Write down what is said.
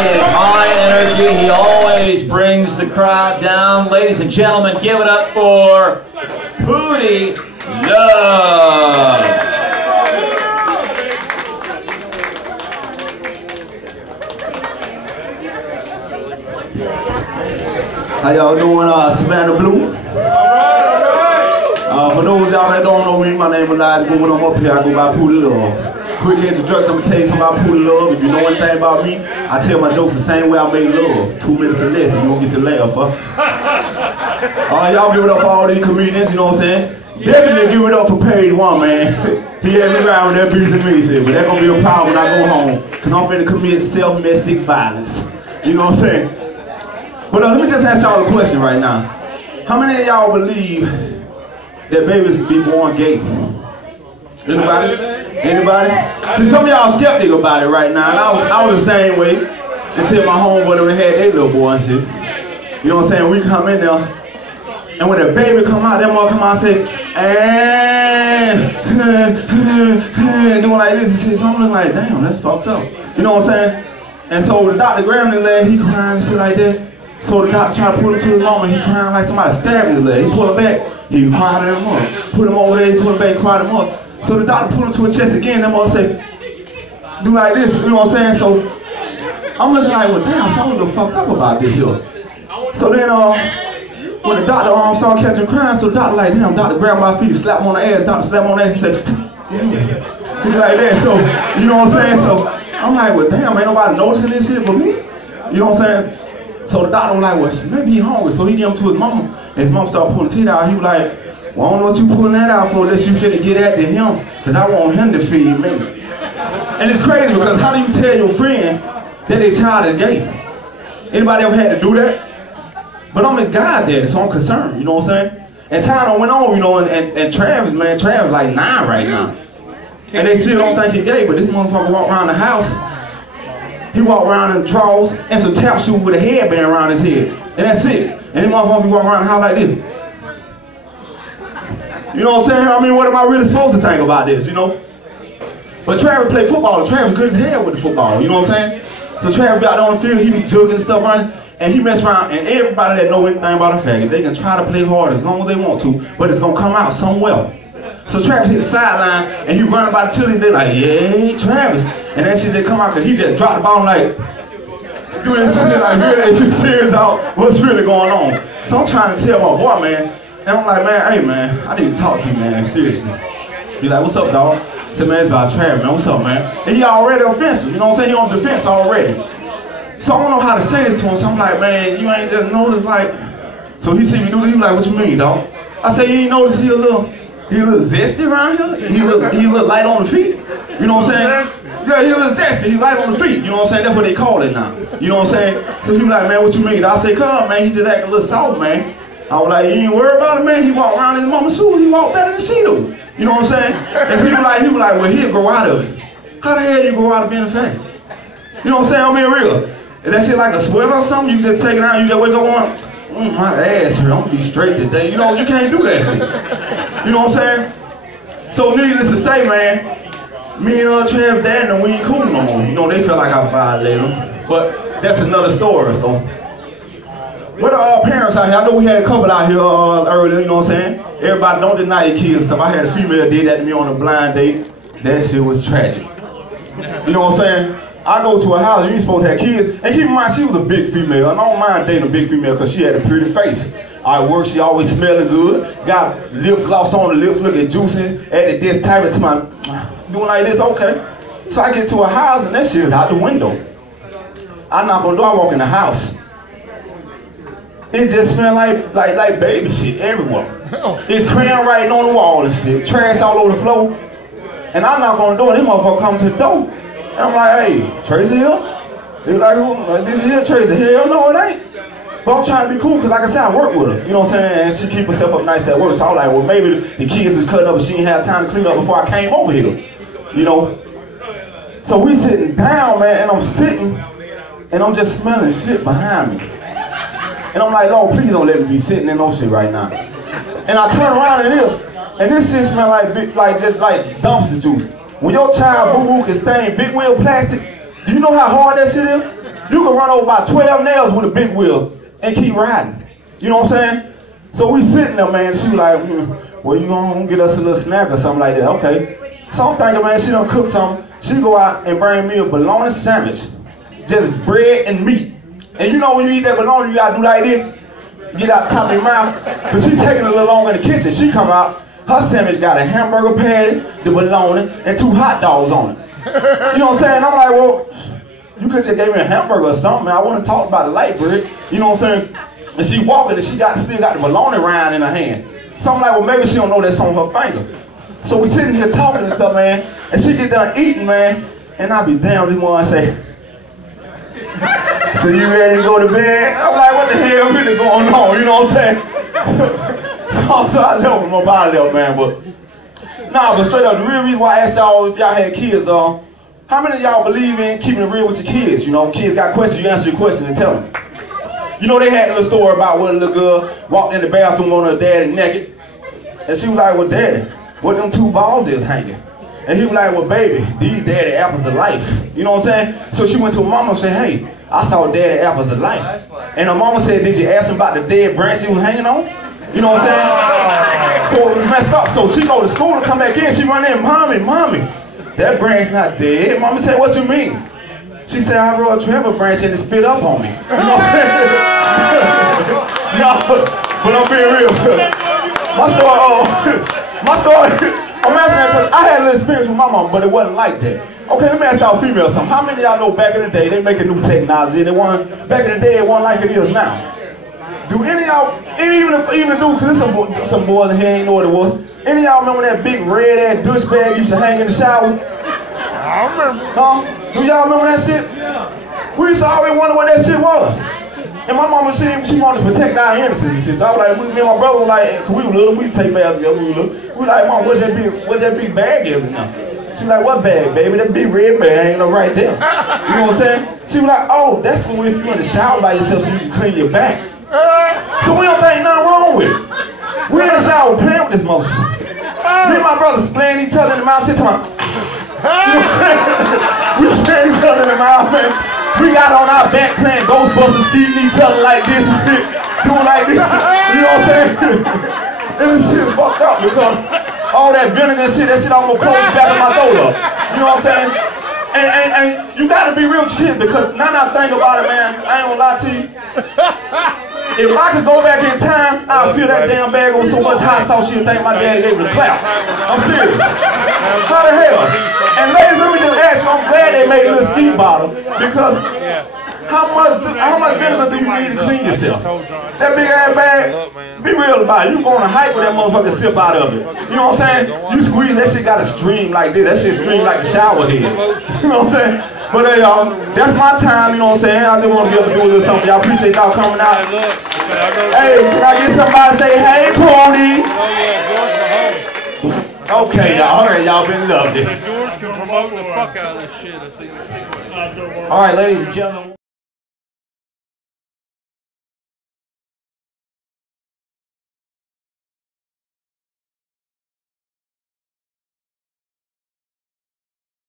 High energy, he always brings the crowd down. Ladies and gentlemen, give it up for Pooty Love. How y'all doing, Savannah Blue? For those of y'all that don't know me, my name is Elijah. When I'm up here, I go by Pooty Love. Quick introduction, I'm gonna tell you something about Pooty Love. If you know anything about me, I tell my jokes the same way I make love. 2 minutes or less, and you won't get your laugh, huh? Y'all give it up for all these comedians, you know what I'm saying? Definitely give it up for Page One, man. He had me around with that piece of me, shit, but that's gonna be a problem when I go home, because I'm finna commit self-domestic violence. You know what I'm saying? But let me just ask y'all a question right now. How many of y'all believe that babies be born gay? Anybody? Anybody? See, some of y'all skeptic about it right now, and I was the same way until my homeboy done had their little boy and shit. You know what I'm saying? We come in there, and when the baby come out, that mother come out and say, doing like this and shit. So I'm looking like, damn, that's fucked up. You know what I'm saying? And so the doctor grabbed his leg, he crying and shit like that. So the doctor tried to pull him to his mama, he crying like somebody stabbed his leg. He pulled him back, he cried him up. Put him over there, he pulled him back, cried him up. So the doctor pulled him to his chest again, that mother say, do like this, you know what I'm saying? So I'm looking like, well damn, something a little fucked up about this here. So then when the doctor started catching crying, so the doctor like, damn, doctor grabbed my feet, slapped him on the ass, doctor slapped him on the ass, he said, he like that, so, you know what I'm saying? So I'm like, well damn, ain't nobody noticing this shit but me? You know what I'm saying? So the doctor was like, well, maybe he hungry. So he gave him to his mama, and his mom started pulling teeth out. He was like, well, I don't know what you pulling that out for unless you finna get at to him, because I want him to feed me. And it's crazy because how do you tell your friend that their child is gay? Anybody ever had to do that? But I'm his guy's daddy, so I'm concerned, you know what I'm saying? And time went on, you know, and Travis, man, Travis like 9 right now. And they still don't think he's gay, but this motherfucker walk around the house. He walk around in drawers and some tap shoes with a headband around his head. And that's it. And this motherfucker be walking around the house like this. You know what I'm saying? I mean, what am I really supposed to think about this, you know? But Travis play football. Travis good as hell with the football, you know what I'm saying? So Travis be out there on the field, he be jugging and stuff running, and he mess around, and everybody that know anything about the faggot, they can try to play hard as long as they want to, but it's gonna come out somewhere. So Travis hit the sideline, and he running by the children, they like, yeah, Travis. And that shit just come out, cause he just dropped the ball like, do this shit like, really, it's serious out, what's really going on? So I'm trying to tell my boy, man, and I'm like, man, hey man, I need to talk to you, man, seriously. He's like, what's up, dog? I said, man, it's about Travis, man, what's up, man? And he already offensive, you know what I'm saying? He on defense already. So I don't know how to say this to him, so I'm like, man, you ain't just noticed, like, so he see me do this, he like, what you mean, dog? I said, you ain't noticed he a little zesty around here? He look light on the feet, you know what I'm saying? Yeah, he was zesty, he light on the feet, you know what I'm saying? That's what they call it now, you know what I'm saying? So he was like, man, what you mean? I say, come man, he just acting a little soft, man. I was like, you ain't worried about it, man? He walk around in his mama's shoes, he walk better than she do. You know what I'm saying? And he was like, well, he'll grow out of it. How the hell you grow out of being a faggot? You know what I'm saying? I'm being real. Is that shit like a sweater or something? You just take it out, you just wake up on, my ass hurt, I'm gonna be straight today. You know, you can't do that shit. You know what I'm saying? So needless to say, man, me and Travis Dad, we ain't cool no more. You know, they feel like I violated them. But that's another story, so. What are our parents out here? I know we had a couple out here earlier, you know what I'm saying? Everybody don't deny your kids and stuff. I had a female did that to me on a blind date. That shit was tragic. You know what I'm saying? I go to a house, you ain't supposed to have kids. And keep in mind, she was a big female. And I don't mind dating a big female because she had a pretty face. I work, she always smelling good. Got lip gloss on the lips, looking juicy. Added this type of to my, doing like this, okay. So I get to a house and that shit is out the window. I knock on the door, I walk in the house. It just smell like baby shit everywhere. It's crayon writing on the wall and shit. Trash all over the floor. And I knock on the door, and this motherfucker come to the door. And I'm like, hey, Tracy here? They like, who? Like, this here Tracy. Hell no, it ain't. But I'm trying to be cool, because like I said, I work with her. You know what I'm saying? And she keep herself up nice at work. So I'm like, well, maybe the kids was cutting up and she didn't have time to clean up before I came over here. You know? So we sitting down, man, and I'm sitting, and I'm just smelling shit behind me. And I'm like, Lord, please don't let me be sitting in no shit right now. And I turn around and this shit smell just like dumpster juice. When your child boo-boo can stain big wheel plastic, do you know how hard that shit is? You can run over about 12 nails with a big wheel and keep riding. You know what I'm saying? So we sitting there, man. She was like, well, you gonna get us a little snack or something like that. Okay. So I'm thinking, man, she done cook something. She go out and bring me a bologna sandwich. Just bread and meat. And you know when you eat that bologna, you gotta do like this. Get out the top of your mouth. But she taking a little longer in the kitchen. She come out, her sandwich got a hamburger patty, the bologna, and 2 hot dogs on it. You know what I'm saying? I'm like, well, you could just gave me a hamburger or something, man. I want to talk about the light bread. You know what I'm saying? And she walking and she still got the bologna rind in her hand. So I'm like, well, maybe she don't know that's on her finger. So we sitting here talking and stuff, man. And she get done eating, man. And I be damn, this one say, so you ready to go to bed? I'm like, what the hell really going on? You know what I'm saying? So I left with my body there, man. But straight up, the real reason why I asked y'all if y'all had kids, how many of y'all believe in keeping it real with your kids? You know, kids got questions, you answer your question and tell them. You know, they had a little story about when a little girl walked in the bathroom on her daddy naked. And she was like, well, daddy, what them 2 balls is hanging? And he was like, well, baby, these daddy apples of life. You know what I'm saying? So she went to her mama and said, hey, I saw daddy apples of life. And her mama said, did you ask him about the dead branch he was hanging on? You know what I'm saying? So it was messed up. So she go to school and come back in. She run in, mommy, that branch not dead. Mama said, what you mean? She said, I rode a travel branch and it spit up on me. You know what I'm saying? No, but I'm being real. My story, I'm asking that because I had a little experience with my mom, but it wasn't like that. Okay, let me ask y'all females something. How many of y'all know back in the day, they making new technology, and back in the day, it wasn't like it is now? Do any of y'all, even do, because there's some boys in here ain't know what it was. Any of y'all remember that big red-ass douchebag used to hang in the shower? I remember. Huh? Do y'all remember that shit? Yeah. We used to always wonder what that shit was. And my mama, she wanted to protect our innocence and shit. So I was like, me and my brother were like, cause we were little, we used to take baths together, we were little. We were like, Mom, what that big bag is now? She was like, what bag, baby? That big red bag ain't no right there. You know what I'm saying? She was like, oh, that's for if you're in the shower by yourself so you can clean your back. So we don't think nothing wrong with it. We in the shower playing with this motherfucker. Me and my brothers playing each other in the mouth, shit talking we playing each other in the mouth, man. We got on our back playing Ghostbusters, keeping each other like this and shit, doing like this. You know what I'm saying? And this shit is fucked up because all that vinegar and shit, that shit almost closed the back of my throat up. You know what I'm saying? And you gotta be real with your kids because now that I think about it, man, I ain't gonna lie to you. If I could go back in time, I'd fill that damn bag with so much hot sauce you'd think my daddy gave me a clap. I'm serious. How the hell? And ladies, let me just ask you, I'm glad they made a little ski bottle because how much vinegar do you need to clean yourself? That big ass bag, be real about it. You go on a hike with that motherfucker sip out of it. You know what I'm saying? You squeeze, that shit got a stream like this. That shit stream like a shower head. You know what I'm saying? But hey, y'all, that's my time, you know what I'm saying? I just want to be able to do a little something. Y'all appreciate y'all coming out. Hey, can I get somebody to say, hey, Pooty? Okay, y'all. All right, y'all been loved it. George can promote the fuck out of this shit. All right, ladies and gentlemen.